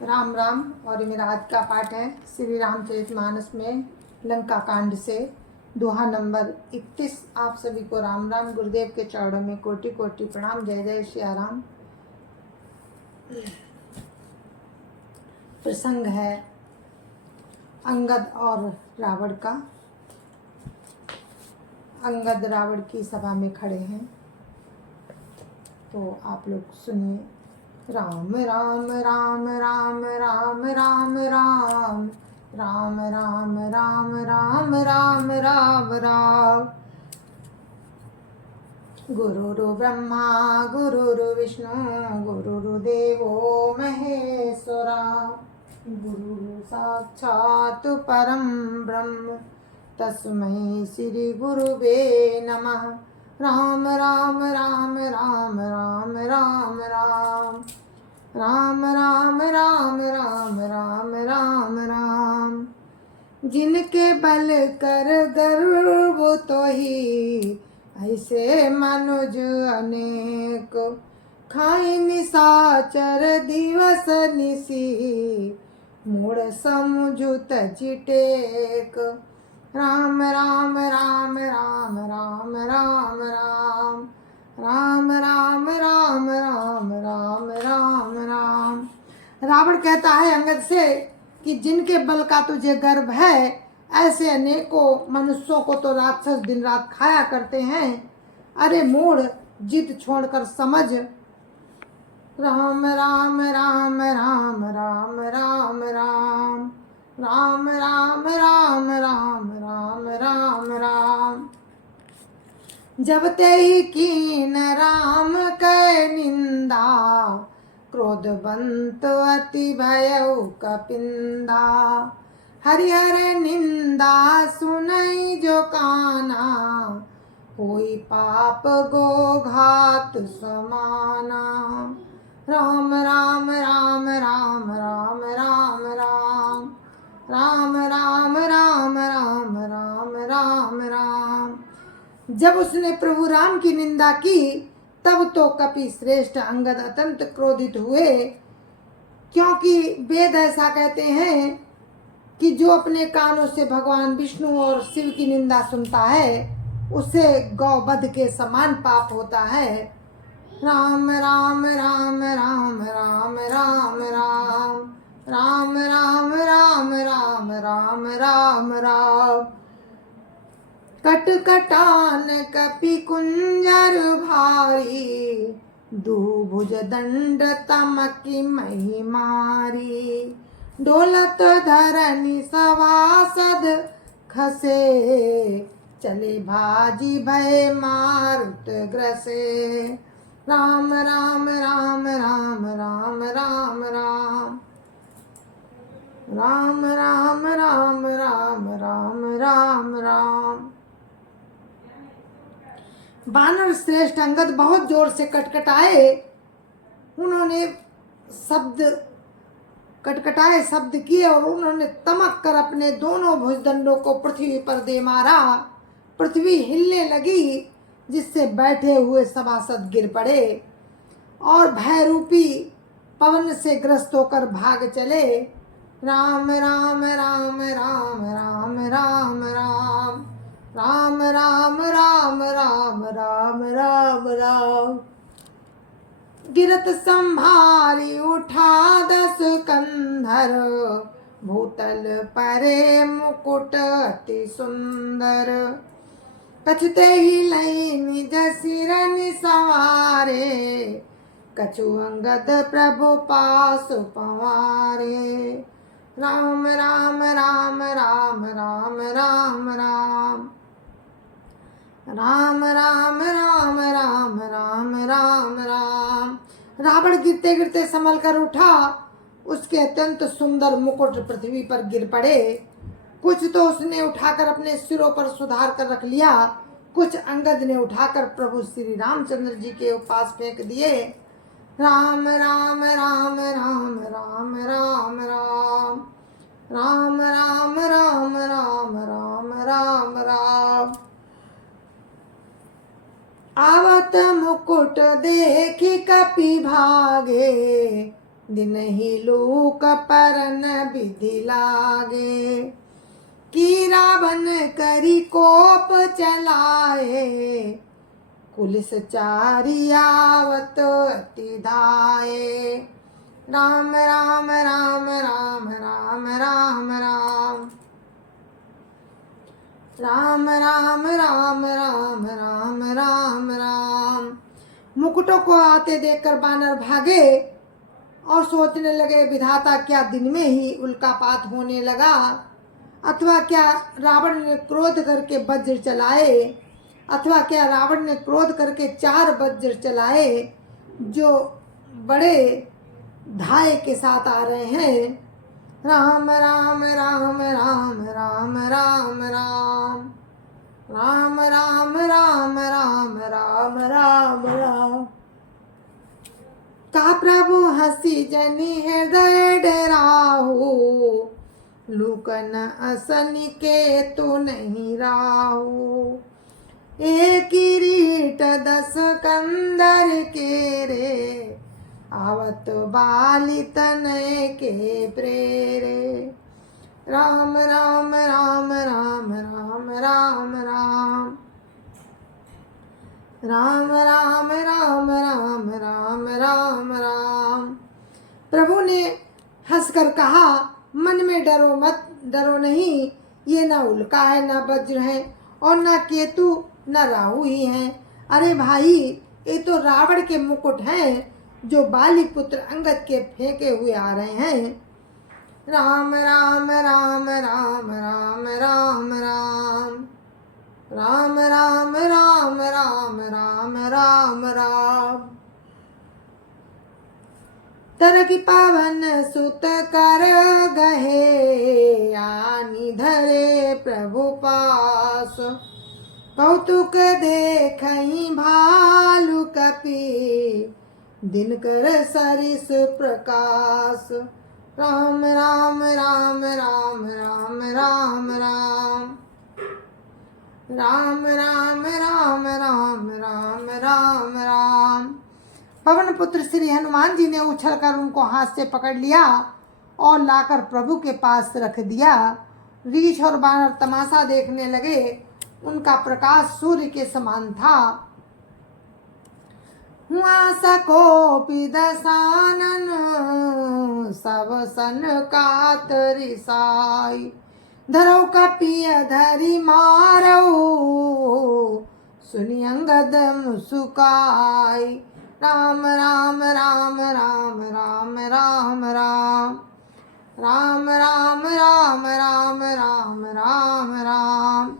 राम राम। और ये मेरा आज का पाठ है श्री रामचरितमानस में लंका कांड से दोहा नंबर 31। आप सभी को राम राम। गुरुदेव के चरणों में कोटि कोटि प्रणाम। जय जय श्री राम। प्रसंग है अंगद और रावण का। अंगद रावण की सभा में खड़े हैं, तो आप लोग सुनिए। राम राम राम राम राम राम राम राम राम राम राम राम राम राम। गुरुरु ब्रह्मा गुरुरु विष्णु गुरुर्देवो महेश्वरा। गुरुरु साक्षात् परम ब्रह्म तस्मै श्री गुरुवे नमः। राम राम राम राम राम राम राम राम राम राम राम राम राम राम। जिनके बल कर गर्व तो ही ऐसे मनुज अनेक। खाई निशाचर दिवस निसी मूढ़ समझुत चिटेक। राम राम राम राम राम राम राम राम राम राम राम राम राम राम। रावण कहता है अंगद से कि जिनके बल का तुझे गर्व है, ऐसे अनेकों मनुष्यों को तो राक्षस दिन रात खाया करते हैं। अरे मूढ़, जिद छोड़कर समझ। राम राम राम राम राम राम राम राम राम राम राम राम राम राम। जब ते ही कीन राम कै निंदा, क्रोधवंत अति भयउ कपिंदा। हरिहर निंदा सुनई जो काना, होई पाप गो घात समाना। राम राम राम राम राम राम राम राम राम राम राम राम राम राम। जब उसने प्रभु राम की निंदा की, तब तो कपि श्रेष्ठ अंगद अत्यंत क्रोधित हुए, क्योंकि वेद ऐसा कहते हैं कि जो अपने कानों से भगवान विष्णु और शिव की निंदा सुनता है, उसे गौवध के समान पाप होता है। राम राम राम राम राम राम राम राम राम राम राम राम राम राम। कटकटान कपि कुंजर भारी, दुभुज दंड तमकी मही मारी। डोलत धरनी सवासद खसे, चले भाजी भय मारुत ग्रसे। राम राम राम राम राम राम राम राम राम राम राम राम राम राम। बानर श्रेष्ठ अंगद बहुत जोर से कटकटाए। उन्होंने कटकटाए शब्द किए और उन्होंने तमक कर अपने दोनों भुजदंडों को पृथ्वी पर दे मारा। पृथ्वी हिलने लगी, जिससे बैठे हुए सभासद गिर पड़े और भय रूपी पवन से ग्रस्त होकर भाग चले। राम राम राम राम राम राम राम राम राम राम राम राम राम राम। गिरत संभारी उठा 10 कंधर, भूतल परे मुकुट अति सुंदर। कछुते ही लई निज सिरनि सवारे, कछु अंगद प्रभु पास पवारे। राम राम राम राम राम राम राम राम राम राम राम राम राम राम। रावण गिरते गिरते संभल कर उठा। उसके अत्यंत सुंदर मुकुट पृथ्वी पर गिर पड़े। कुछ तो उसने उठाकर अपने सिरों पर सुधार कर रख लिया, कुछ अंगद ने उठाकर प्रभु श्री रामचंद्र जी के पास फेंक दिए। राम राम राम राम राम राम राम राम राम राम राम राम राम राम। आवत मुकुट देखी कपि भागे, दिन ही लूक परन विधि लागे। कि रावण करी कोप चलाए, कुलिस चारी आवत अति धाये। राम राम राम राम राम राम राम राम राम राम राम राम राम राम। मुकुटों को आते देखकर बानर भागे और सोचने लगे, विधाता क्या दिन में ही उल्कापात होने लगा, अथवा क्या रावण ने क्रोध करके वज्र चलाए, अथवा क्या रावण ने क्रोध करके 4 वज्र चलाए जो बड़े धाय के साथ आ रहे हैं। राम राम राम राम राम राम राम राम राम राम राम राम राम राम। का प्रभु हसी जनी हृदय डराहू, लूकन असनि के तो नहीं राहू। एक किरीट 10 कंदर के रे, आवत बाली तनय के प्रेरे। राम राम राम राम राम राम राम राम राम राम राम राम राम राम। प्रभु ने हंसकर कहा, मन में डरो मत, डरो नहीं, ये न उल्का है, न वज्र है, और न केतु न राहु ही है। अरे भाई, ये तो रावण के मुकुट हैं जो बाली पुत्र अंगद के फेंके हुए आ रहे हैं। राम राम राम राम राम राम राम राम राम राम राम राम राम राम। तरकी पावन सुत कर गहे, आनी धरे प्रभु पास। कौतुक देखहि भालु कपि, दिनकर सरिस प्रकाश। राम राम राम राम राम राम राम राम राम राम राम राम राम राम। पवन पुत्र श्री हनुमान जी ने उछलकर उनको हाथ से पकड़ लिया और लाकर प्रभु के पास रख दिया। रीछ और बानर तमाशा देखने लगे। उनका प्रकाश सूर्य के समान था। हुआ सकोपि दसानन, सब सन कातरि साई। धरौ कपिय धरि मारौ, सुनि अंगद मुसुकाई। राम राम राम राम राम राम राम राम राम राम राम राम राम राम।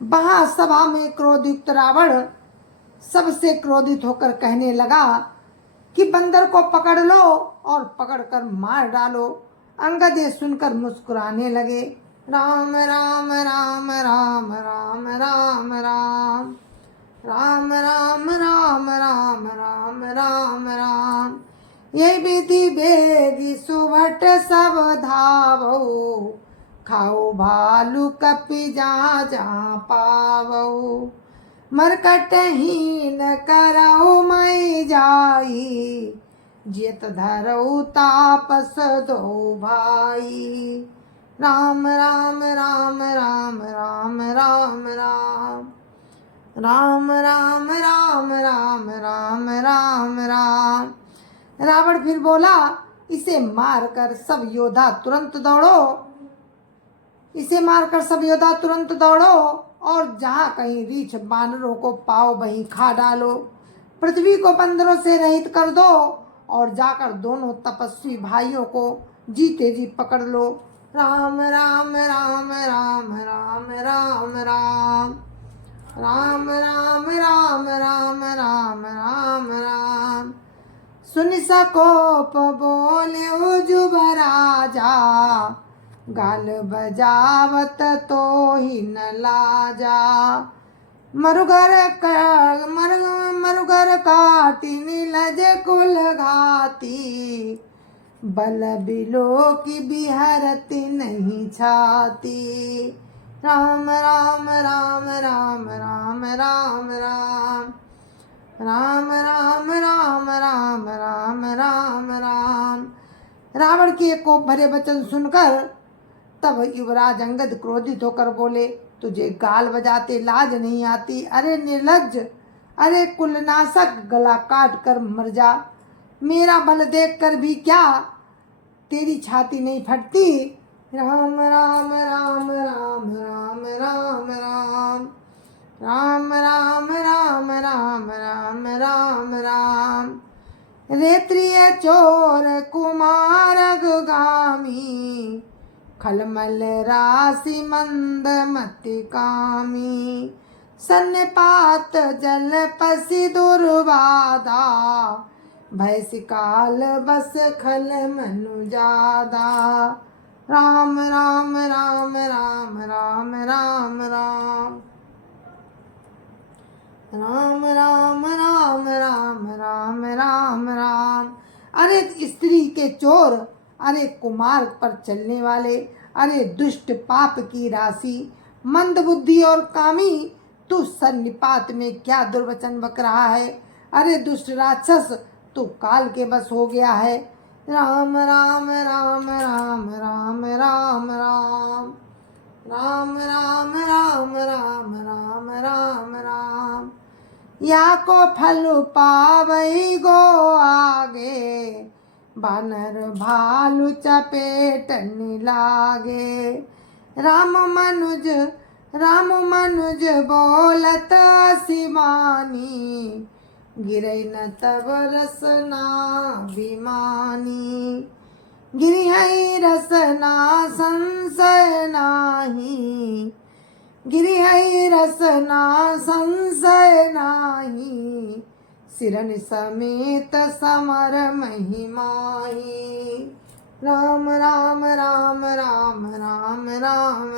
महासभा में क्रोधयुक्त रावण सबसे क्रोधित होकर कहने लगा कि बंदर को पकड़ लो और पकड़कर मार डालो। अंगद ये सुनकर मुस्कुराने लगे। राम राम राम राम राम राम राम राम राम राम राम राम राम राम। ये विधि भेदी सुभट सब धावो, खाओ भालू कपि जा जा पावो। मरकटहीन करौ मई जाई, जियत धरौ तापस दो भाई। राम राम राम राम राम राम राम राम राम राम राम राम राम राम। रावण फिर बोला, इसे मारकर सब योद्धा तुरंत दौड़ो, इसे मारकर सब योद्धा तुरंत दौड़ो और जहाँ कहीं रीछ बानरों को पाओ वहीं खा डालो। पृथ्वी को बंदरों से रहित कर दो और जाकर दोनों तपस्वी भाइयों को जीते जी पकड़ लो। राम राम राम राम राम राम राम राम राम राम राम राम राम राम। सुन सकोप बोले जुब राजा, गाल बजावत तो ही न लाजा। मरुगर काटी नीलज कुल घाती, बल बिलो की बिहरती नहीं छाती। राम राम राम राम राम राम राम राम राम राम राम राम राम राम। रावण के कोप भरे वचन सुनकर तब युवराज अंगद क्रोधित होकर बोले, तुझे गाल बजाते लाज नहीं आती? अरे निर्लज्ज, अरे कुलनाशक, गला काट कर मर जा। मेरा बल देख कर भी क्या तेरी छाती नहीं फटती? राम राम राम राम राम राम राम राम राम राम राम राम राम राम। रेत्रिय चोर कुमार गामी, खलमल राशि मंद मति कामी। सन्निपात जल पसी दुर्वादा, भय काल बस खल मनु जादा। राम राम राम राम राम राम राम राम राम राम राम राम राम राम। अरे स्त्री के चोर, अरे कुमार पर चलने वाले, अरे दुष्ट पाप की राशि, मंद बुद्धि और कामी, तू सन्निपात में क्या दुर्वचन बक रहा है? अरे दुष्ट राक्षस, तू काल के बस हो गया है। राम राम राम राम राम राम राम राम राम राम राम राम राम राम। या को फल पावई गो आगे, बानर भालू चपेटन लागे। राम मनुज बोलत सिमानी, गिरै न तब रसना विमानी। गिरि है रसना संशय नाही, गिरि है रसना संशय नाही। सिरन समेत समर महिमाही। राम राम राम राम राम राम राम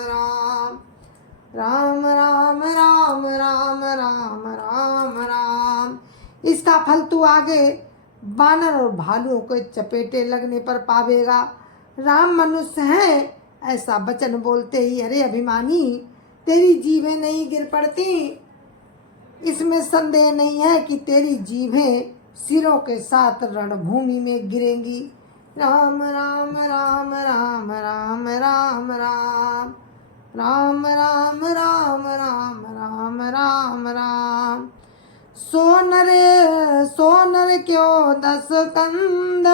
राम राम राम राम राम राम राम। इसका फल तू आगे बानर और भालुओं को चपेटे लगने पर पावेगा। राम मनुष्य है ऐसा वचन बोलते ही अरे अभिमानी, तेरी जीभें नहीं गिर पड़ती। इसमें संदेह नहीं है कि तेरी जीभें सिरों के साथ रणभूमि में गिरेंगी। राम राम राम राम राम राम राम राम राम राम राम राम राम राम। सोनर क्यों 10 कंद,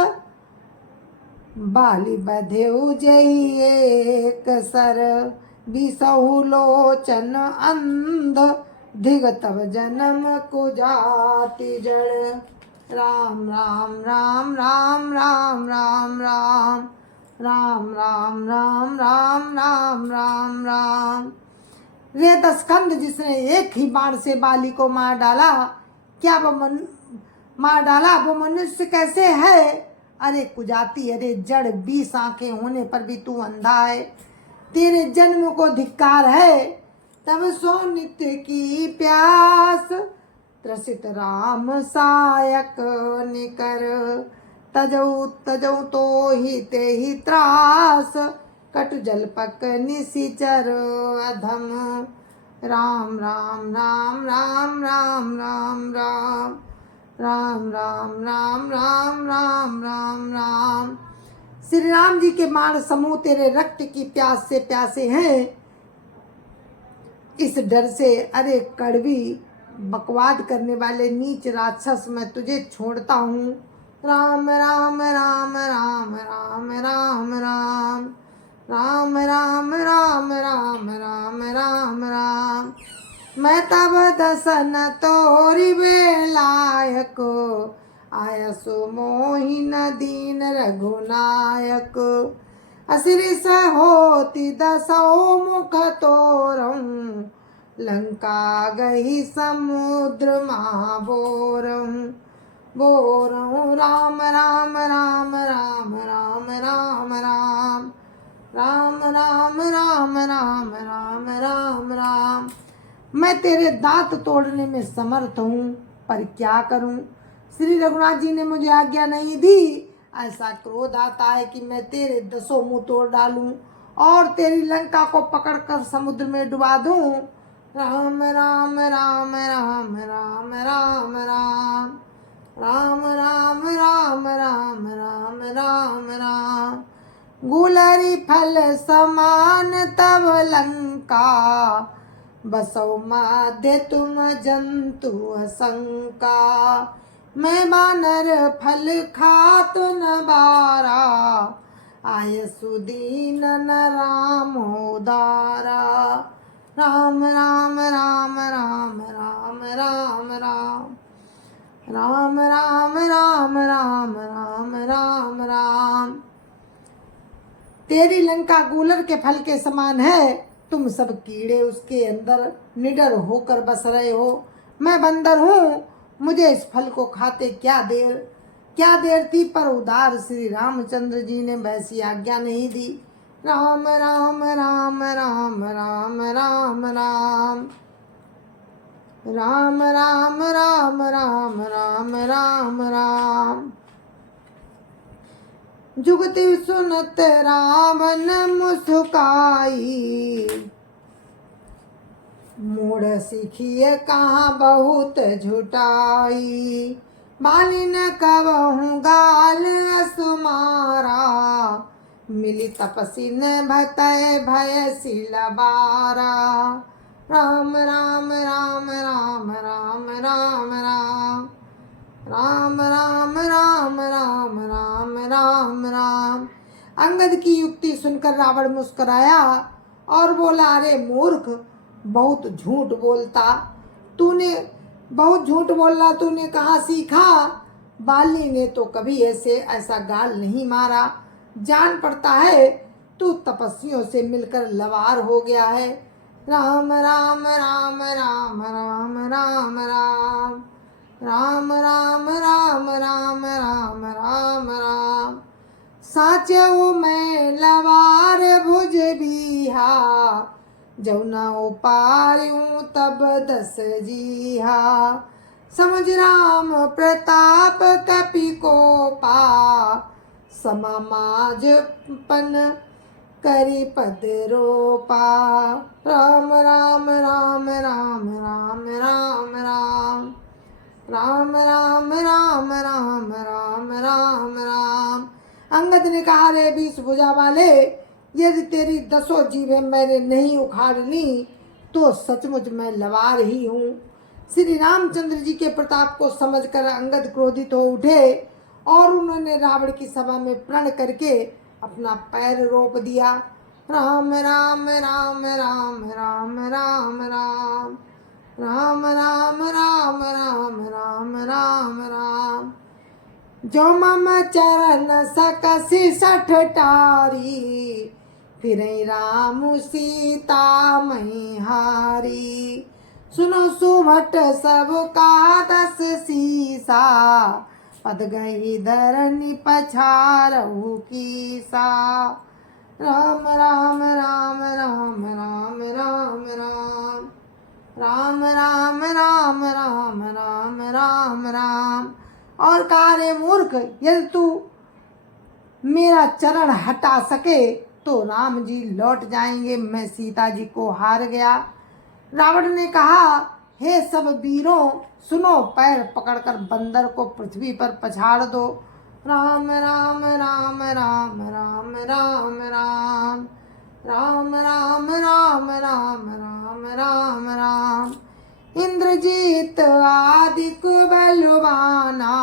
बाली बधेउ जई एक सर। 20 लोचन अंध, धिग तब जन्म को जाति जड़। राम राम राम राम राम राम राम राम राम राम राम राम राम राम। वे 10 कंद जिसने एक ही बाण से बाली को मार डाला, क्या वो मार डाला, वो मनुष्य कैसे है? अरे कुजाती, अरे जड़, 20 आंखें होने पर भी तू अंधा है। तेरे जन्म को धिक्कार है। तब सो नित्य की प्यास, त्रसित राम सायक निकर। तजऊ तो ही ते ही त्रास, कटु जलपक निशिचर अधम। राम राम राम राम राम राम राम राम राम राम राम राम राम राम। श्री राम जी के बाण समूह तेरे रक्त की प्यास से प्यासे हैं। इस डर से अरे कड़वी बकवाद करने वाले नीच राक्षस, मैं तुझे छोड़ता हूँ। राम राम राम राम राम राम राम राम राम राम राम राम राम राम। मैं तब दसन तोरी बेलायक, आयसु मोहिन दीन रघुनायक। असिरिस होती 10 मुख तोरं, लंका गही समुद्र महाबोरं। बोरं राम राम राम राम राम राम राम राम राम राम राम राम राम राम। मैं तेरे दांत तोड़ने में समर्थ हूँ, पर क्या करूँ? श्री रघुनाथ जी ने मुझे आज्ञा नहीं दी। ऐसा क्रोध आता है कि मैं तेरे 10 मुंह तोड़ डालूं और तेरी लंका को पकड़कर समुद्र में डुबा दूं। राम राम राम राम राम राम राम राम राम राम राम राम राम राम। गुलरी फल समान तव लंका, बसौ माध्य तुम जंतु असंका। मैं बानर फल खात न बारा, आय सुदीन न राम उदारा। राम राम राम राम राम राम राम। राम राम राम राम राम राम राम। तेरी लंका गूलर के फल के समान है, तुम सब कीड़े उसके अंदर निडर होकर बस रहे हो। मैं बंदर हूँ, मुझे इस फल को खाते क्या देर थी, पर उदार श्री रामचंद्र जी ने वैसी आज्ञा नहीं दी। राम राम राम राम राम राम राम। राम राम राम राम राम राम राम। जुगति सुनत रावण मुस्काई, मूढ़ सीखिए कहाँ बहुत झुटाई। बाली न कबहूँ गाल असुमारा, मिली तपसी न भतय भय सिलबारा। राम राम राम राम राम राम राम। राम राम राम राम राम राम राम। अंगद की युक्ति सुनकर रावण मुस्कुराया और बोला, अरे मूर्ख, बहुत झूठ बोलना तूने कहाँ सीखा। बाली ने तो कभी ऐसा गाल नहीं मारा। जान पड़ता है तू तपस्वियों से मिलकर लवार हो गया है। राम राम राम राम राम राम राम। राम राम राम राम राम राम राम। साचो मैं लवार भुज बिहा, जौना उपायूं तब दस जीहा। समझ राम प्रताप कपि को पा, समामाजपन करी पद रोपा। राम राम राम राम राम राम राम। राम राम राम राम राम राम राम। अंगद ने कहा, रे 20 भुजा वाले, यदि तेरी 10 जीभें मैंने नहीं उखाड़ ली तो सचमुच मैं लवार ही हूँ। श्री रामचंद्र जी के प्रताप को समझकर अंगद क्रोधित हो उठे और उन्होंने रावण की सभा में प्रण करके अपना पैर रोप दिया। राम राम राम राम राम राम राम। राम राम राम राम राम राम राम। जो मम चरण सकसि सठ टारी, फिर राम सीता मई हारी। सुनो सुभट सब का 10 सीसा, पद गई धरनी पछारहु कीसा। राम राम राम राम राम राम राम। राम राम राम राम राम राम राम। और कहा, रे मूर्ख, यदि तू मेरा चरण हटा सके तो राम जी लौट जाएंगे, मैं सीता जी को हार गया। रावण ने कहा, हे सब वीरों, सुनो, पैर पकड़कर बंदर को पृथ्वी पर पछाड़ दो। राम राम राम राम राम राम राम। राम राम राम राम राम राम राम। इंद्रजीत आदिक बलवाना,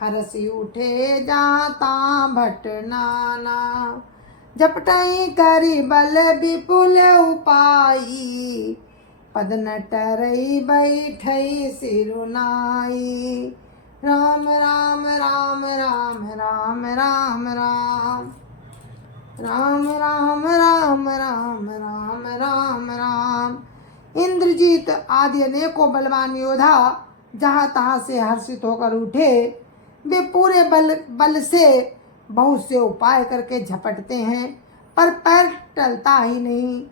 हरसि उठे जाता भट नाना। झपटई करी बल विपुल उपाई, पद न टरई बैठई सिरुनाई। राम राम राम राम राम राम राम। राम राम राम राम राम राम राम। इंद्रजीत आदि अनेकों बलवान योद्धा जहाँ तहाँ से हर्षित होकर उठे। वे पूरे बल से बहुत से उपाय करके झपटते हैं, पर पैर टलता ही नहीं।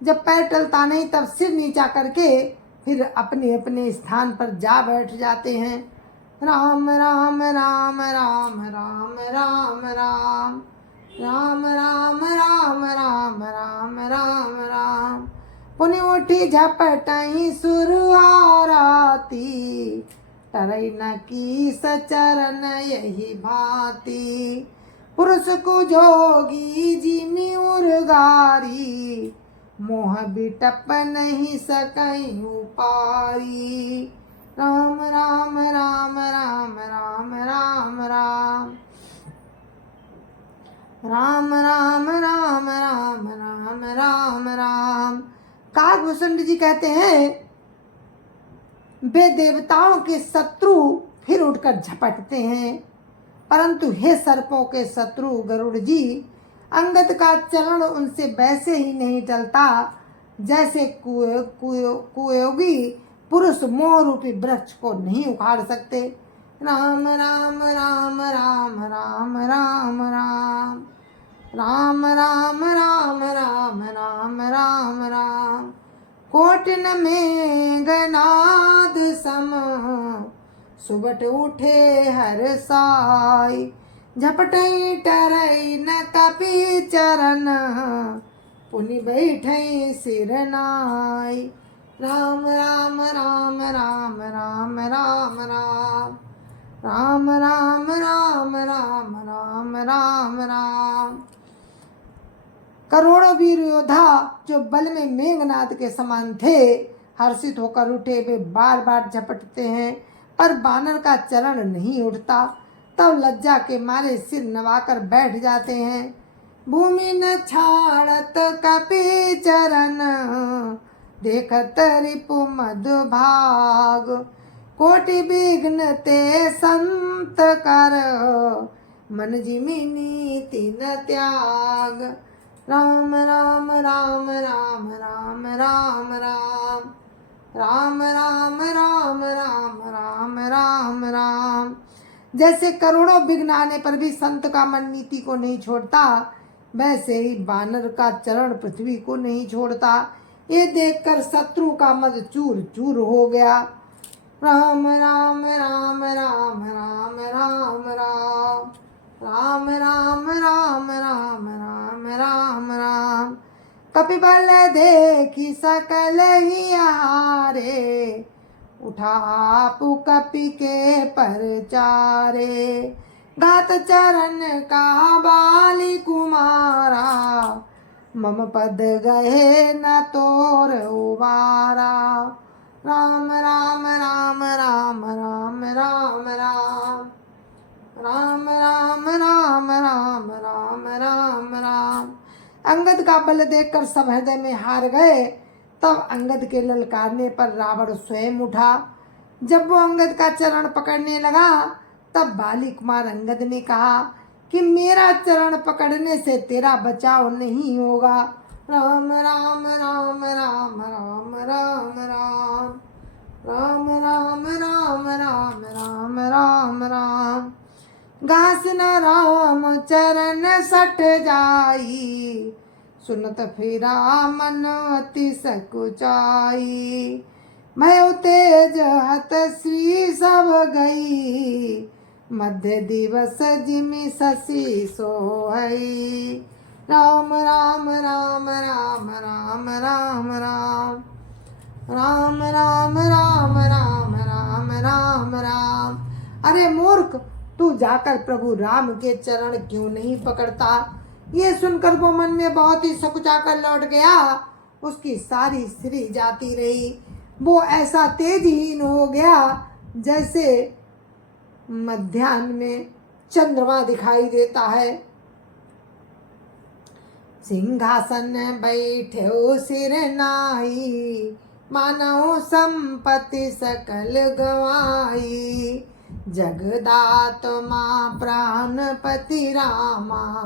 जब पैर टलता नहीं तब सिर नीचा करके फिर अपने अपने स्थान पर जा बैठ जाते हैं। राम राम राम राम राम राम राम। राम राम राम राम राम राम राम। पुनि उठी झपटई सुरआराती, टरई न की सचरन यही भांति। पुरुष को जोगी जिमि उर्गारी, मोह बिटप नहीं सकई उपारी। राम राम राम राम राम राम राम राम राम राम राम राम राम राम। काकभूषण जी कहते हैं, वे देवताओं के शत्रु फिर उठकर झपटते हैं, परंतु हे सर्पों के शत्रु गरुड़ जी, अंगद का चरण उनसे वैसे ही नहीं टलता जैसे कुयोगी पुरुष मोह रूपी वृक्ष को नहीं उखाड़ सकते। राम राम राम राम राम राम राम राम राम राम राम राम राम राम। कोटिन में गनाद सम, सुबट उठे हर साई। झपटई टरई न कपि चरण, पुनि बैठई सिर नाई। राम राम राम राम राम राम राम राम राम राम राम राम राम राम। करोड़ों वीर योद्धा जो बल में मेघनाद के समान थे, हर्षित होकर उठे। वे बार बार झपटते हैं, पर बानर का चरण नहीं उठता। तब लज्जा के मारे सिर नवाकर बैठ जाते हैं। भूमि न छाड़त कपि चरण, देखत रिपु मधु भाग। कोटि विघ्न ते संत कर, मन जिमि नीति न त्याग। राम राम राम राम राम राम राम राम राम राम राम राम राम राम। जैसे करोड़ों विघ्न आने पर भी संत का मन नीति को नहीं छोड़ता, वैसे ही बानर का चरण पृथ्वी को नहीं छोड़ता। ये देखकर शत्रु का मद चूर चूर हो गया। राम राम राम राम राम राम राम राम राम राम राम राम राम राम। कपिबल देखी सकल ही हारे, उठा आपु कपि के परचारे। गात चरण का बाली कुमारा, मम पद गए न तोर उबारा। राम राम राम राम राम राम राम राम राम राम राम राम राम राम। अंगद का बल देखकर सब हृदय में हार गए। तब अंगद के ललकारने पर रावण स्वयं उठा। जब वो अंगद का चरण पकड़ने लगा, तब बाली कुमार अंगद ने कहा कि मेरा चरण पकड़ने से तेरा बचाव नहीं होगा। राम राम राम राम राम राम राम राम राम राम राम राम राम राम। घास न राम चरण सट जाई, सुनत फिरा मन अति सकुचाई। भयो तेज हत श्री सब गई, मध्य दिवस जिमि शशि सोहई। राम राम राम राम राम राम राम राम राम राम राम राम राम राम। अरे मूर्ख, तू जाकर प्रभु राम के चरण क्यों नहीं पकड़ता? ये सुनकर वो मन में बहुत ही सकुचाकर लौट गया। उसकी सारी श्री जाती रही। वो ऐसा तेजहीन हो गया जैसे मध्याह्न में चंद्रमा दिखाई देता है। सिंहासन बैठे सिर नाई, मानव संपत्ति सकल गवाई। जगदात्मा प्राणपति रामा,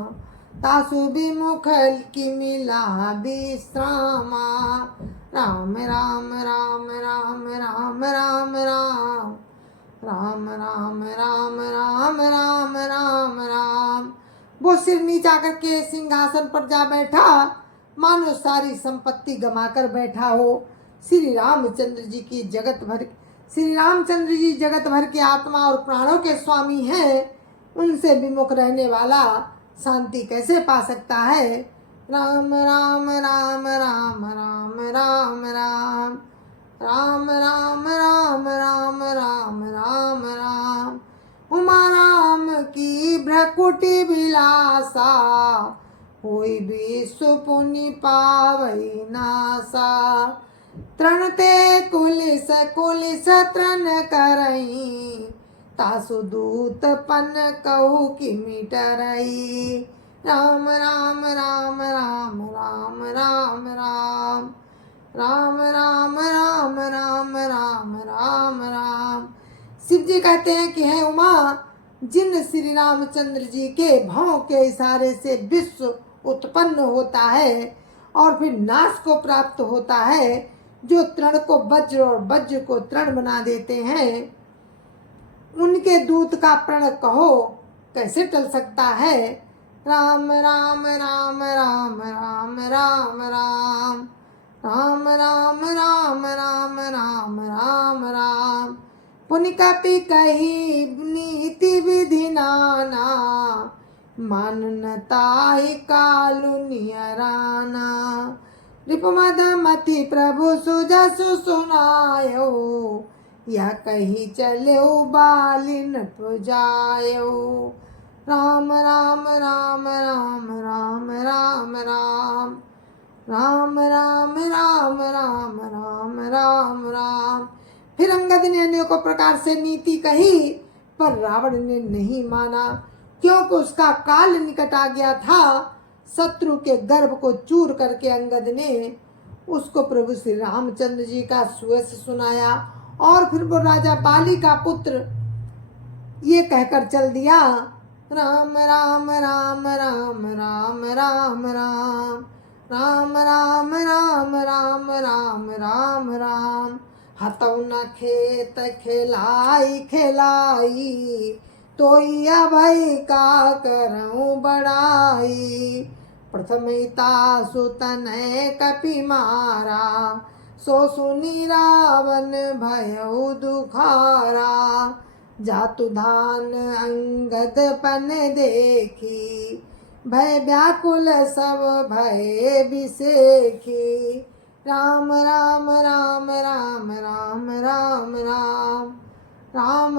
तासु विमुख की मिला विश्रामा। राम राम राम राम राम राम राम राम राम राम राम राम राम राम। वो सिर नीचा करके सिंहासन पर जा बैठा, मानो सारी संपत्ति गमाकर बैठा हो। श्री रामचंद्र जी जगत भर के आत्मा और प्राणों के स्वामी हैं। उनसे विमुख रहने वाला शांति कैसे पा सकता है? राम राम राम राम राम राम राम राम राम राम राम राम राम राम। उमा राम की भ्रकुटी विलासा, होई विश्व पुनि पावई नासा। तृण ते कुलिस कुलिस तृण करई, तासु दूत पन कहु कि मिटरई। राम राम राम राम राम राम राम राम राम राम राम राम राम राम। शिव जी कहते हैं कि है उमा, जिन श्री रामचंद्र जी के भौं के इशारे से विश्व उत्पन्न होता है और फिर नाश को प्राप्त होता है, जो तृण को वज्र और वज्र को तृण बना देते हैं, उनके दूत का प्रण कहो कैसे टल सकता है। राम राम राम राम राम राम राम राम राम राम राम राम राम राम। पुनि कपि कही नीति विधि नाना, मानन ताहि कालु नियराना। रिपुमद मति प्रभु सुजसु सुनायो, या कही चलो बालिन पुजायो। राम राम राम राम राम राम राम राम राम राम राम राम राम राम। फिर अंगद ने अनेकों प्रकार से नीति कही, पर रावण ने नहीं माना, क्योंकि उसका काल निकट आ गया था। शत्रु के गर्भ को चूर करके अंगद ने उसको प्रभु श्री रामचंद्र जी का सुयश सुनाया, और फिर वो राजा बाली का पुत्र ये कहकर चल दिया, राम राम राम राम राम राम राम राम राम राम राम राम राम राम। हतौ न खेत खिलाई खिलाई, तोई अभय का करऊं बड़ाई। प्रथमिता सुतन कपि मारा, सो सुनी रावण भयउ दुखारा। जातु धान अंगद पन देखी, भय व्याकुल सब भय बिसेखी। राम राम राम राम राम राम राम राम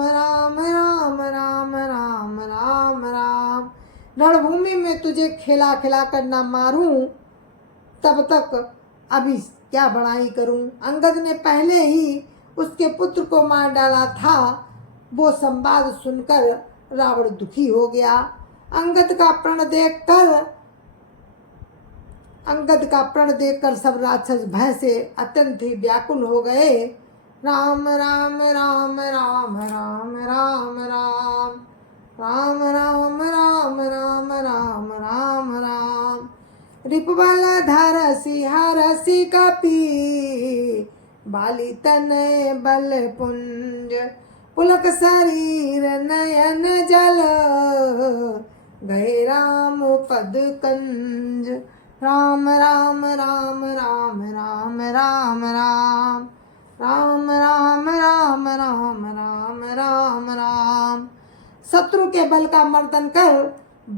राम राम राम राम राम राम। रणभूमि में तुझे खिला खिला कर न मारूं, तब तक अभी क्या बड़ाई करूं। अंगद ने पहले ही उसके पुत्र को मार डाला था। वो संवाद सुनकर रावण दुखी हो गया। अंगद का प्रण देखकर सब राक्षस भय से अत्यंत ही व्याकुल हो गए। राम राम राम राम राम राम राम राम राम राम राम राम राम राम। रिपुबल धरसी हरसी कपि, बाली तनय बल पुंज। पुलक शरीर नयन जल, गए राम पद कंज। राम राम राम राम राम राम राम राम राम राम राम राम राम राम। शत्रु के बल का मर्दन कर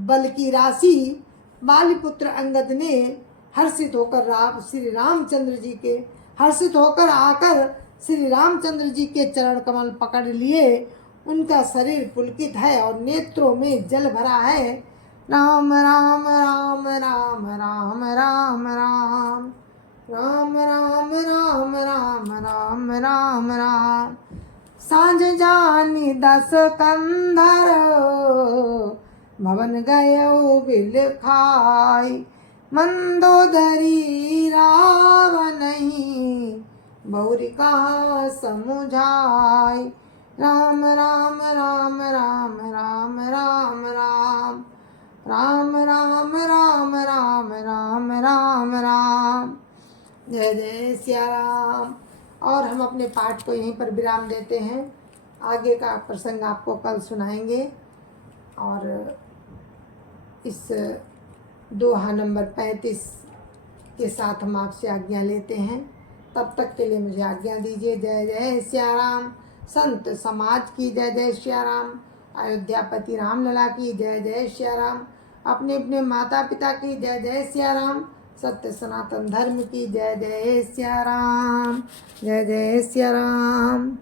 बल की राशि बालीपुत्र अंगद ने हर्षित होकर श्री रामचंद्र जी के आकर श्री रामचंद्र जी के चरण कमल पकड़ लिए। उनका शरीर पुलकित है और नेत्रों में जल भरा है। राम राम राम राम राम राम राम राम राम राम राम राम राम राम। सांझ जानी 10 कंधर, भवन गयो बिल खाई। मंदोदरी रावनहि, बहुरी कहा समुझाई। राम राम राम राम राम राम राम राम राम राम राम राम राम राम। जय जय सिया राम। और हम अपने पाठ को यहीं पर विराम देते हैं। आगे का प्रसंग आपको कल सुनाएंगे। और इस दोहा नंबर 35 के साथ हम आपसे आज्ञा लेते हैं। तब तक के लिए मुझे आज्ञा दीजिए। जय जय सिया राम। संत समाज की जय जय सिया राम। अयोध्यापति रामलला की जय जय सिया राम। अपने अपने माता पिता की जय जय सिया राम। सत्य सनातन धर्म की जय जय सिया राम। जय जय सिया राम।